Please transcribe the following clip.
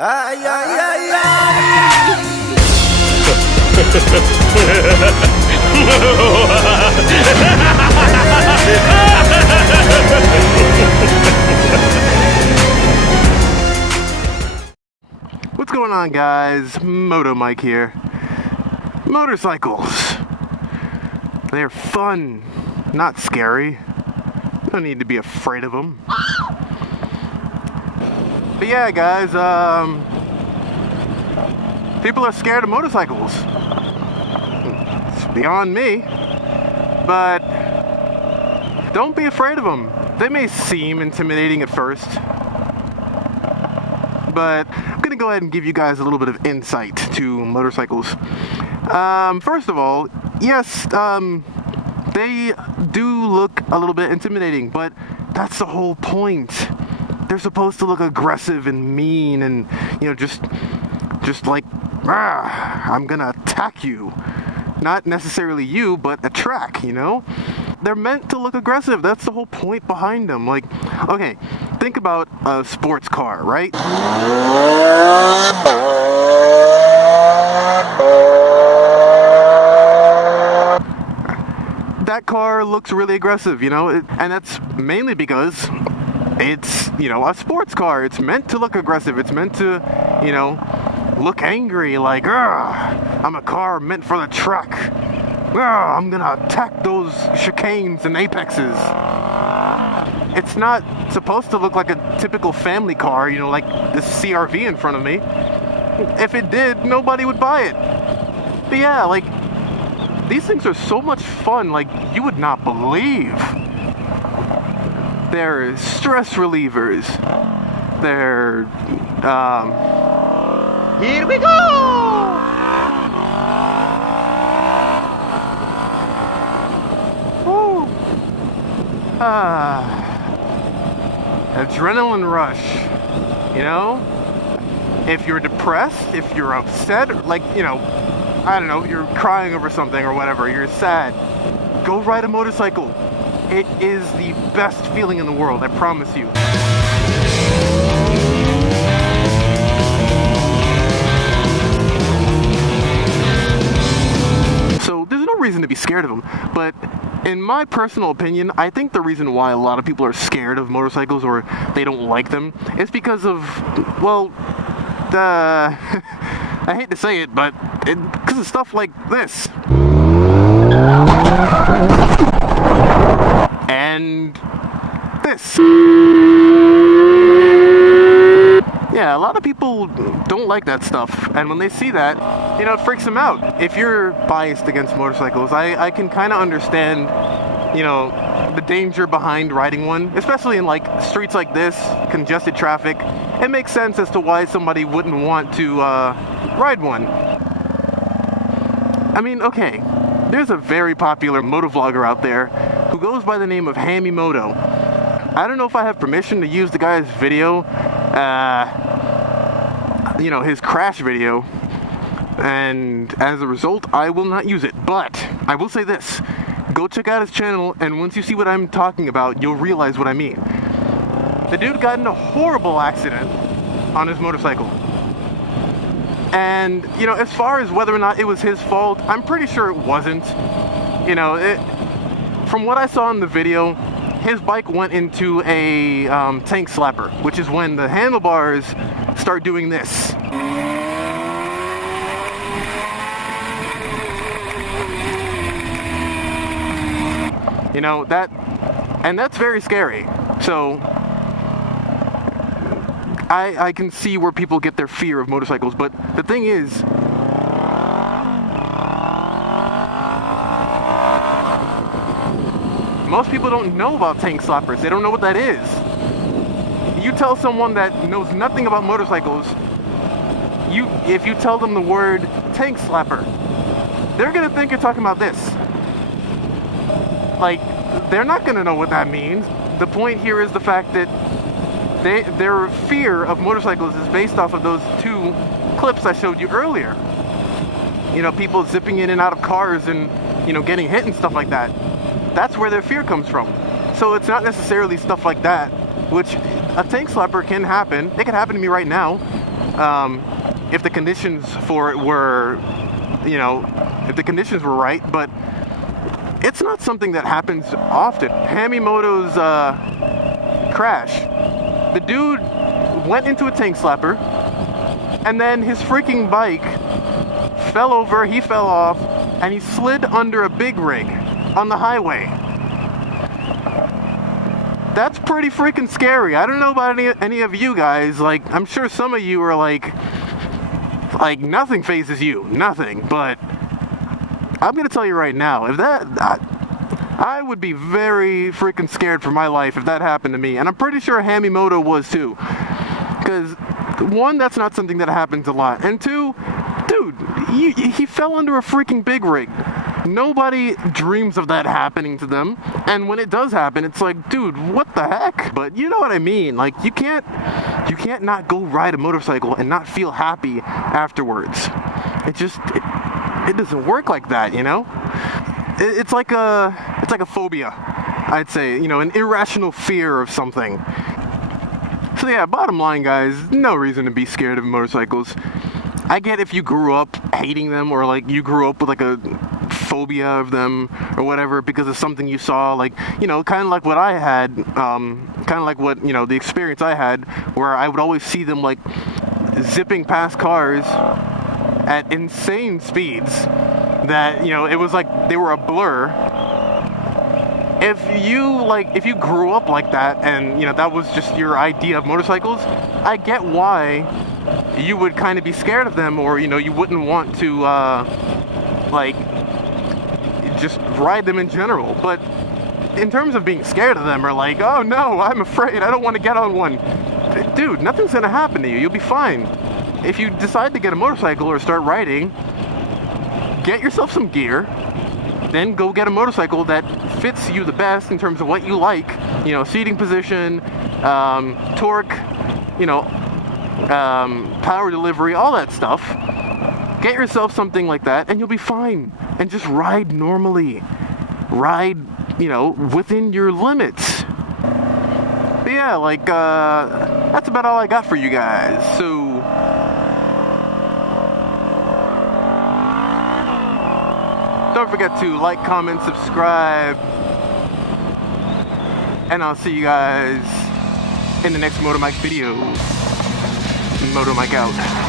Ay, ay, ay, ay. What's going on, guys? MotoMike here. Motorcycles. They're fun, not scary. No need to be afraid of them. But yeah, guys, people are scared of motorcycles. It's beyond me. But don't be afraid of them. They may seem intimidating at first, but I'm gonna go ahead and give you guys a little bit of insight to motorcycles. First of all, yes, they do look a little bit intimidating, but that's the whole point. They're supposed to look aggressive and mean and, you know, just like, I'm gonna attack you. Not necessarily you, but a track, you know? They're meant to look aggressive. That's the whole point behind them. Like, okay, think about a sports car, right? That car looks really aggressive, you know? And that's mainly because it's, you know, a sports car. It's meant to look aggressive. It's meant to, you know, look angry, like, I'm a car meant for the track. I'm gonna attack those chicanes and apexes. It's not supposed to look like a typical family car, you know, like this CRV in front of me. If it did, nobody would buy it. But yeah, like, these things are so much fun, like, you would not believe. They're stress relievers. They're, here we go! Woo! Adrenaline rush, you know? If you're depressed, if you're upset, like, you know, I don't know, you're crying over something or whatever, you're sad, go ride a motorcycle. It is the best feeling in the world, I promise you. So there's no reason to be scared of them, but in my personal opinion, I think the reason why a lot of people are scared of motorcycles or they don't like them is because of, well, I hate to say it, but because of stuff like this. And this. Yeah, a lot of people don't like that stuff, and when they see that, you know, it freaks them out. If you're biased against motorcycles, I can kind of understand, you know, the danger behind riding one, especially in like streets like this, congested traffic. It makes sense as to why somebody wouldn't want to ride one. I mean, okay, there's a very popular motovlogger out there who goes by the name of Hammy Moto. I don't know if I have permission to use the guy's video, you know, his crash video, and as a result, I will not use it. But I will say this, go check out his channel, and once you see what I'm talking about, you'll realize what I mean. The dude got in a horrible accident on his motorcycle. And, you know, as far as whether or not it was his fault, I'm pretty sure it wasn't. You know, from what I saw in the video, his bike went into a tank slapper, which is when the handlebars start doing this. You know, that's very scary. So I can see where people get their fear of motorcycles, but the thing is, most people don't know about tank slappers. They don't know what that is. You tell someone that knows nothing about motorcycles, if you tell them the word tank slapper, they're gonna think you're talking about this. Like, they're not gonna know what that means. The point here is the fact that their fear of motorcycles is based off of those two clips I showed you earlier. You know, people zipping in and out of cars and, you know, getting hit and stuff like that. That's where their fear comes from. So it's not necessarily stuff like that, which a tank slapper can happen. It can happen to me right now. if the conditions for it were, if the conditions were right, but it's not something that happens often. Hamimoto's crash. The dude went into a tank slapper, and then his freaking bike fell over, he fell off, and he slid under a big rig on the highway. That's pretty freaking scary. I don't know about any of you guys. Like, I'm sure some of you are like nothing phases you, nothing. But I'm gonna tell you right now, if I would be very freaking scared for my life if that happened to me. And I'm pretty sure Hamimoto was too. Because, one, that's not something that happens a lot. And two, dude, he fell under a freaking big rig. Nobody dreams of that happening to them. And when it does happen, it's like, dude, what the heck? But you know what I mean? Like, you can't not go ride a motorcycle and not feel happy afterwards. It doesn't work like that, you know? It's like a phobia, I'd say, an irrational fear of something. So yeah, bottom line, guys, no reason to be scared of motorcycles. I get if you grew up hating them, or like you grew up with like a phobia of them or whatever because of something you saw, like, kind of like what I had, kind of like what, the experience I had, where I would always see them like zipping past cars at insane speeds that, it was like they were a blur. If you grew up like that and, that was just your idea of motorcycles, I get why you would kind of be scared of them, or, you wouldn't want to, just ride them in general. But in terms of being scared of them, or like, oh no, I'm afraid, I don't want to get on one. Dude, nothing's gonna happen to you. You'll be fine. If you decide to get a motorcycle or start riding, get yourself some gear, then go get a motorcycle that fits you the best in terms of what you like, seating position, torque, power delivery, all that stuff. Get yourself something like that and you'll be fine. And just ride normally. Ride, within your limits. But yeah, that's about all I got for you guys. So, don't forget to like, comment, subscribe, and I'll see you guys in the next MotoMike video. MotoMike out.